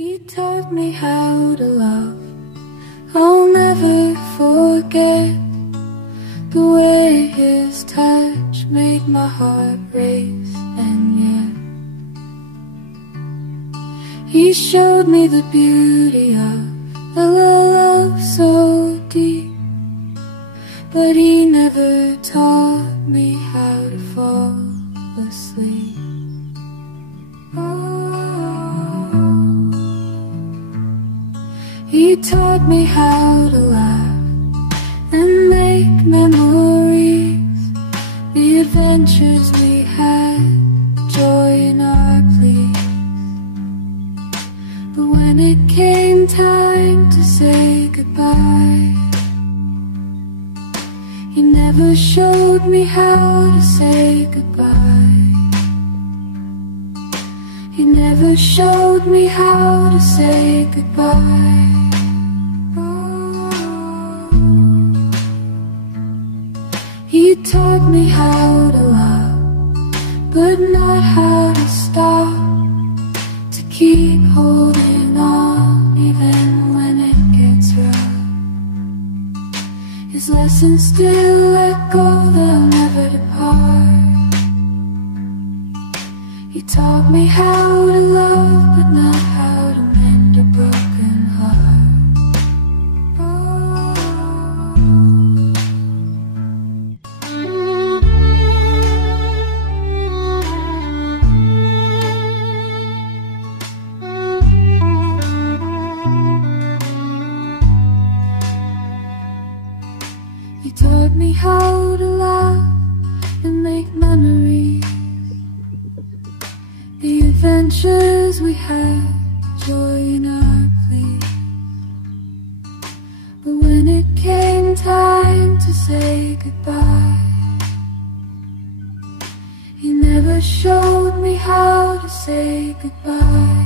He taught me how to love. I'll never forget the way his touch made my heart race. And yet he showed me the beauty of a love so deep, but he never taught me how to fall asleep. He taught me how to laugh and make memories, the adventures we had, joy in our pleas. But when it came time to say goodbye, he never showed me how to say goodbye. He never showed me how to say goodbye. He taught me how to love, but not how to stop, to keep holding on even when it gets rough. His lessons still let go, they'll never depart. He taught me how to love, but not how to mend a broken heart. He taught me how to laugh and make memories, the adventures we had, joy in our pleas. But when it came time to say goodbye, he never showed me how to say goodbye.